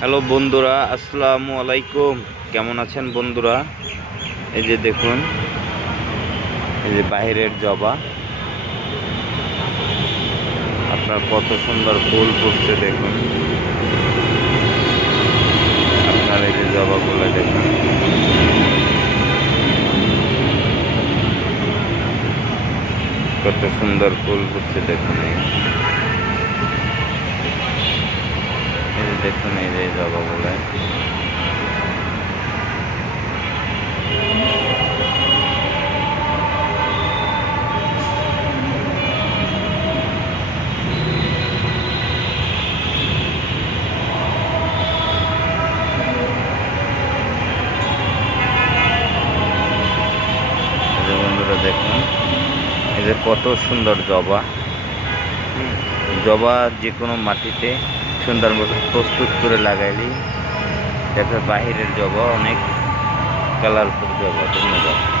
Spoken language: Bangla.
হ্যালো বন্ধুরা, আসসালামু আলাইকুম। কেমন আছেন বন্ধুরা? এই যে দেখুন, এই যে বাহিরের জবা, আপনার কত সুন্দর ফুল ফুটছে দেখুন। আপনার এই যে জবাগুলো দেখুন, কত সুন্দর ফুল ফুটছে দেখুন। এই যে দেখুন, এই যে জবাগুলো, বন্ধুরা দেখুন, এই যে কত সুন্দর জবা। জবা যে কোনো মাটিতে সুন্দর মতো প্রস্তুত করে লাগাইলি দেখবে বাহিরের জবা অনেক কালারফুল জবা। ধন্যবাদ।